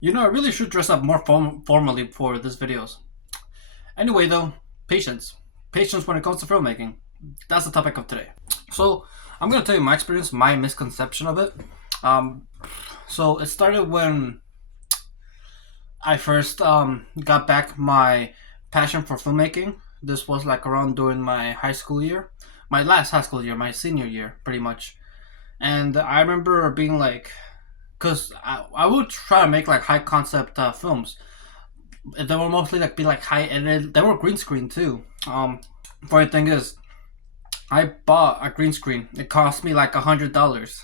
You know, I really should dress up more formally for these videos. Anyway, though, patience. Patience when it comes to filmmaking. That's the topic of today. So, I'm gonna tell you my experience, my misconception of it. Um, so it started when I first got back my passion for filmmaking. This was like around during my high school year, my last high school year, my senior year, pretty much. And I remember being like, because I would try to make like high concept films. They were mostly like be like high edited. They were green screen too. Funny thing is, I bought a green screen. It cost me like $100.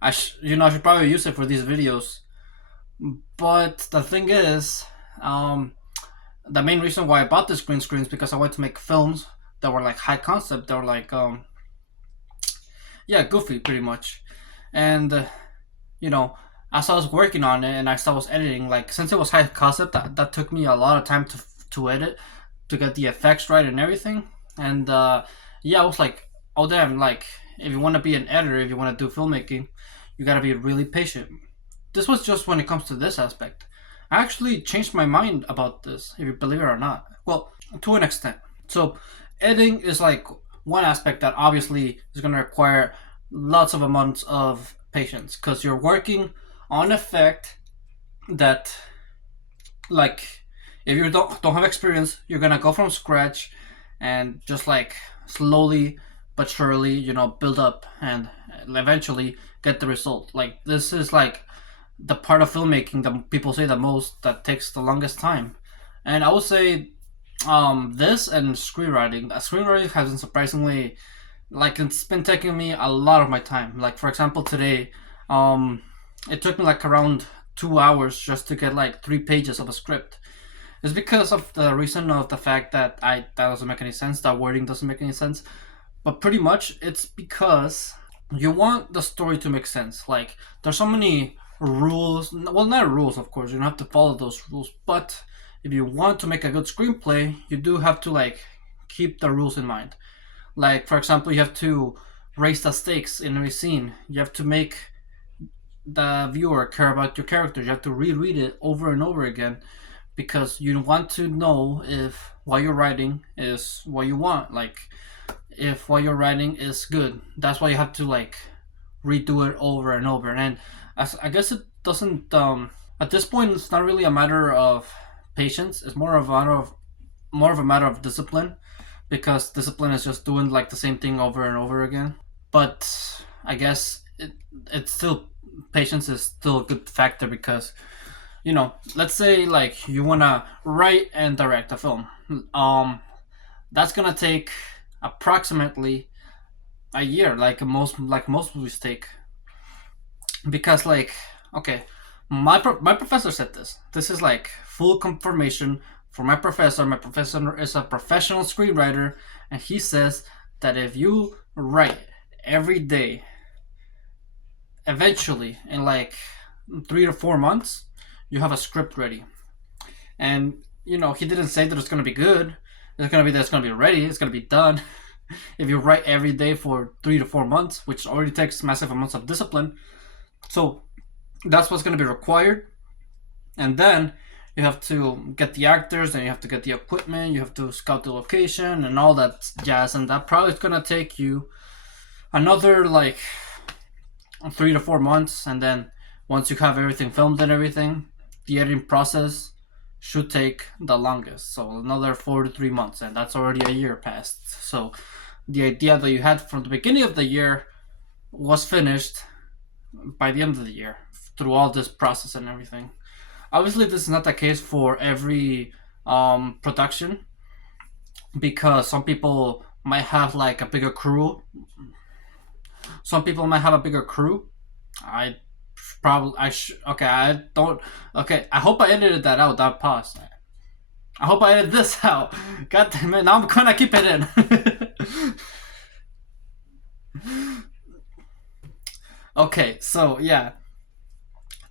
I should probably use it for these videos. But the thing is, um, the main reason why I bought this green screen is because I wanted to make films that were like high concept. That were like yeah, goofy pretty much. And you know, as I was working on it and as I was editing, like since it was high concept, that took me a lot of time to edit, to get the effects right and everything. And yeah, I was like, oh damn, like if you want to be an editor, if you want to do filmmaking, you gotta be really patient. This was just when it comes to this aspect. I actually changed my mind about this, if you believe it or not. Well, to an extent. So, editing is like one aspect that obviously is going to require lots of amounts of patience because you're working on effect that, like, if you don't have experience, you're gonna go from scratch and just like slowly but surely, build up and eventually get the result. Like this is like the part of filmmaking that people say the most that takes the longest time. And I would say this and screenwriting. Screenwriting has been surprisingly, like, it's been taking me a lot of my time. Like for example today, it took me like around 2 hours just to get like 3 pages of a script. It's because of the reason of the fact that that doesn't make any sense, that wording doesn't make any sense. But pretty much it's because you want the story to make sense. Like there's so many rules. Well, not rules, of course. You don't have to follow those rules, but if you want to make a good screenplay, you do have to like keep the rules in mind. Like for example, you have to raise the stakes in every scene. You have to make the viewer care about your characters. You have to reread it over and over again because you want to know if what you're writing is what you want. Like if what you're writing is good. That's why you have to like redo it over and over. And I guess it doesn't. At this point, it's not really a matter of patience. It's more of a matter of discipline, because discipline is just doing like the same thing over and over again. But I guess it's still, patience is still a good factor because let's say like you wanna write and direct a film. That's gonna take approximately a year, like most movies take, because like okay, my professor said this. This is like full confirmation from my professor. My professor is a professional screenwriter, and he says that if you write every day, eventually in like 3 to 4 months, you have a script ready. And he didn't say that it's gonna be good. It's gonna be that it's gonna be ready. It's gonna be done. If you write every day for 3 to 4 months, which already takes massive amounts of discipline, so that's what's gonna be required. And then you have to get the actors, and you have to get the equipment, you have to scout the location and all that jazz, and that probably is gonna take you another like 3 to 4 months. And then once you have everything filmed and everything, the editing process should take the longest, so another 4 to 3 months, and that's already a year past. So the idea that you had from the beginning of the year was finished by the end of the year through all this process and everything. Obviously, this is not the case for every production, because some people might have like a bigger crew. Some people might have a bigger crew. I probably I should okay. I don't okay. I hope I edited that out. That pause. I hope I edited this out. God damn it! Now I'm gonna keep it in. Okay, so yeah,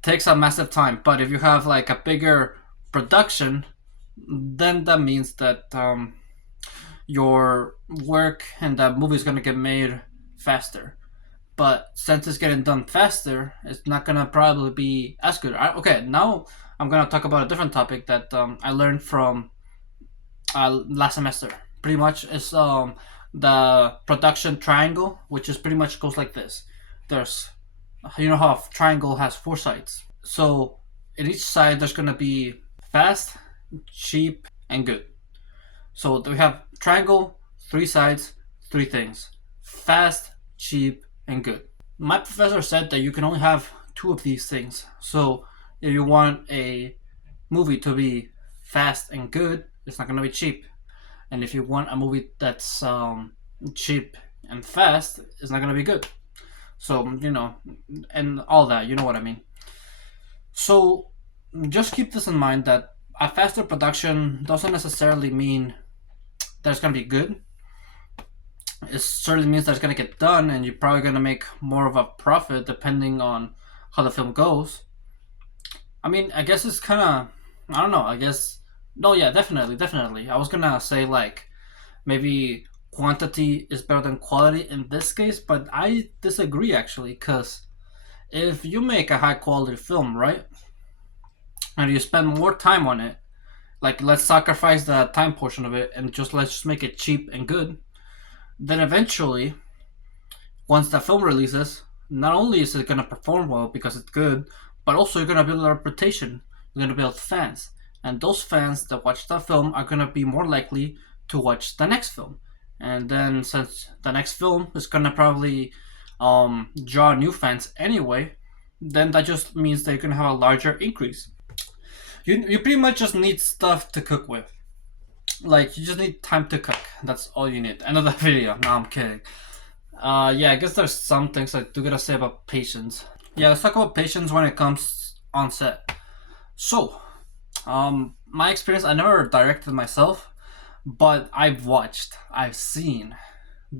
takes a massive time. But if you have like a bigger production, then that means that your work and that movie is gonna get made faster. but since it's getting done faster, it's not gonna probably be as good. Okay, now I'm gonna talk about a different topic that I learned from last semester. Pretty much is the production triangle, which is pretty much goes like this. There's, you know how a triangle has four sides. So in each side there's gonna be fast, cheap, and good. So we have triangle, three sides, three things: fast, cheap, and good. My professor said that you can only have two of these things. So if you want a movie to be fast and good, it's not gonna be cheap. And if you want a movie that's cheap and fast, it's not gonna be good. So and all that, you know what I mean. So just keep this in mind that a faster production doesn't necessarily mean that it's gonna be good. It certainly means that it's gonna get done, and you're probably gonna make more of a profit depending on how the film goes. I mean, I guess it's kind of, I don't know. I guess no, yeah, definitely, definitely. I was gonna say like maybe quantity is better than quality in this case, but I disagree actually, because if you make a high quality film, right, and you spend more time on it, like let's sacrifice the time portion of it and let's just make it cheap and good, then eventually, once the film releases, not only is it gonna perform well because it's good, but also you're gonna build a reputation. You're gonna build fans, and those fans that watch that film are gonna be more likely to watch the next film. And then since the next film is gonna probably draw new fans anyway, then that just means that you're gonna have a larger increase. You pretty much just need stuff to cook with. Like you just need time to cook. That's all you need. End of the video. No, I'm kidding. Yeah, I guess there's some things I do gotta say about patience. Yeah, let's talk about patience when it comes on set. So, my experience, I never directed myself, but I've seen.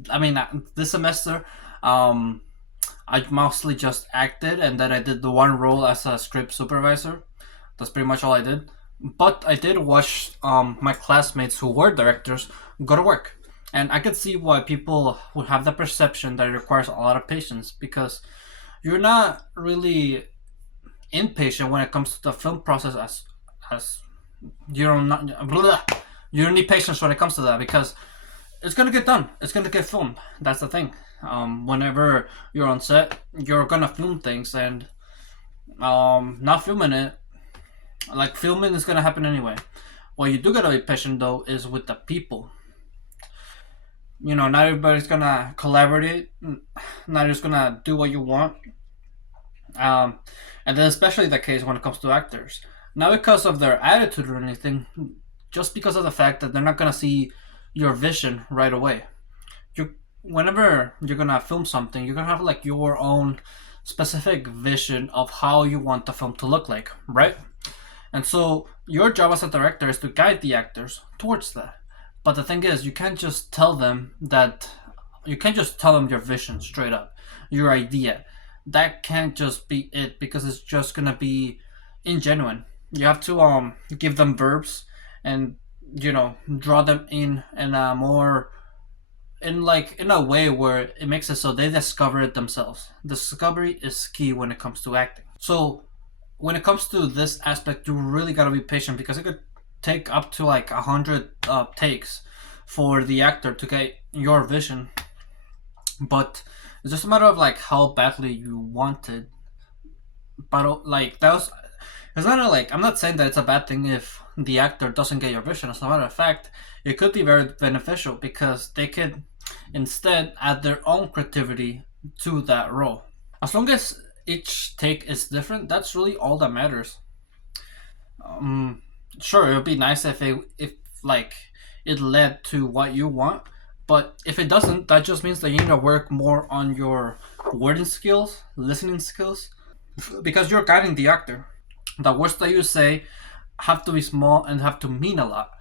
I mean, this semester, I mostly just acted, and then I did the one role as a script supervisor. That's pretty much all I did. But I did watch my classmates who were directors go to work. And I could see why people would have the perception that it requires a lot of patience, because you're not really impatient when it comes to the film process as you don't not, blah, you don't need patience when it comes to that, because it's gonna get done. It's gonna get filmed. That's the thing. Whenever you're on set, you're gonna film things, and not filming it, like filming is gonna happen anyway. What you do gotta be patient though is with the people. Not everybody's gonna collaborate. Not everybody's gonna do what you want. Um, and then especially the case when it comes to actors. Not because of their attitude or anything, just because of the fact that they're not gonna see your vision right away. Whenever you're gonna film something, you're gonna have like your own specific vision of how you want the film to look like, right? And so your job as a director is to guide the actors towards that. But the thing is, you can't just tell them your vision straight up, your idea. That can't just be it, because it's just gonna be ingenuine. You have to give them verbs and draw them in a more in a way where it makes it so they discover it themselves. Discovery is key when it comes to acting. So when it comes to this aspect, you really gotta be patient, because it could take up to like 100 takes for the actor to get your vision. But it's just a matter of like how badly you want it. But like that was, it's not like, I'm not saying that it's a bad thing if the actor doesn't get your vision. As a matter of fact, it could be very beneficial, because they could instead add their own creativity to that role. As long as each take is different, that's really all that matters. Sure, it would be nice if like it led to what you want, but if it doesn't, that just means that you need to work more on your wording skills, listening skills, because you're guiding the actor. The words that you say have to be small and have to mean a lot.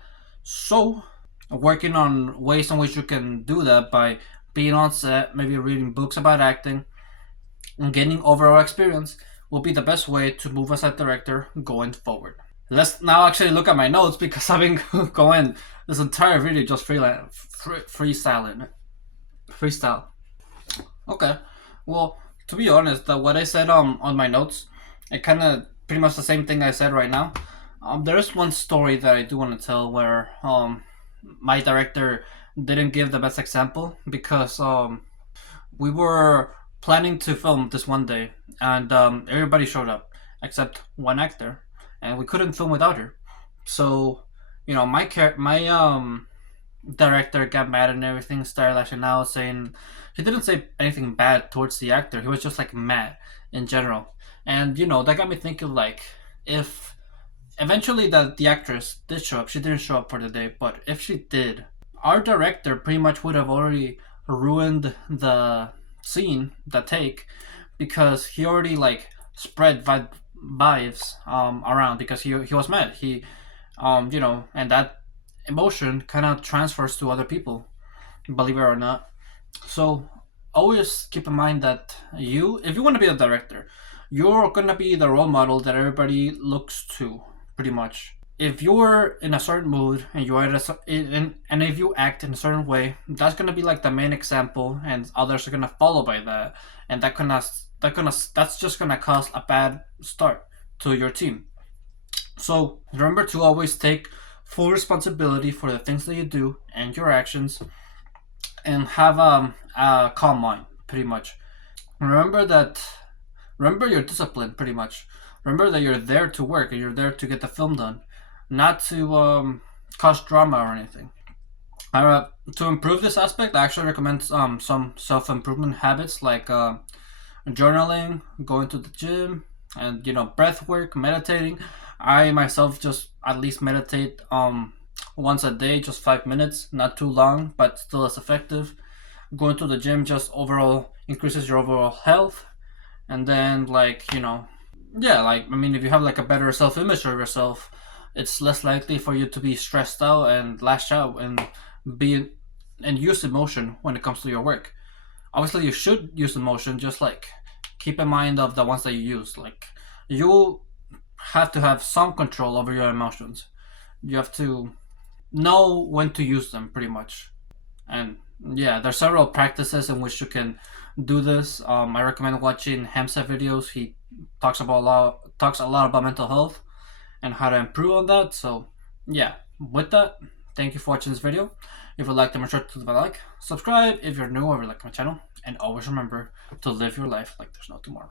So, working on ways in which you can do that by being on set, maybe reading books about acting, and gaining overall experience will be the best way to move as a director going forward. Let's now actually look at my notes, because I've been going this entire video just freestyling. Freestyle. Okay. Well, to be honest, what I said on my notes, it kind of pretty much the same thing I said right now. There's one story that I do want to tell where my director didn't give the best example because we were planning to film this one day, and everybody showed up except one actor, and we couldn't film without her. So, my director got mad and everything, started lashing out, saying he didn't say anything bad towards the actor. He was just like mad in general, and that got me thinking like if eventually the actress did show up, she didn't show up for the day, but if she did, our director pretty much would have already ruined the scene, the take, because he already like spread vibes around because he was mad. And that emotion kind of transfers to other people, believe it or not. So always keep in mind that if you want to be a director, you're gonna be the role model that everybody looks to, pretty much. If you're in a certain mood and you are and if you act in a certain way, that's gonna be like the main example, and others are gonna follow by that, and that's just gonna cause a bad start to your team. So remember to always take full responsibility for the things that you do and your actions, and have a calm mind, pretty much. Remember that. Remember your discipline, pretty much. Remember that you're there to work and you're there to get the film done, not to cause drama or anything. To improve this aspect, I actually recommend some self improvement habits like journaling, going to the gym, and breath work, meditating. I myself just at least meditate once a day, just 5 minutes, not too long, but still as effective. Going to the gym just overall increases your overall health, and then yeah, like I mean, if you have like a better self image of yourself, it's less likely for you to be stressed out and lash out be and use emotion when it comes to your work. Obviously, you should use emotion, just like keep in mind of the ones that you use. Like you have to have some control over your emotions. You have to know when to use them, pretty much. And yeah, there's several practices in which you can do this. I recommend watching Hamza videos. He talks a lot about mental health and how to improve on that. So yeah, with that, thank you for watching this video. If you liked it, make sure to leave a like, subscribe if you're new or like my channel, and always remember to live your life like there's no tomorrow.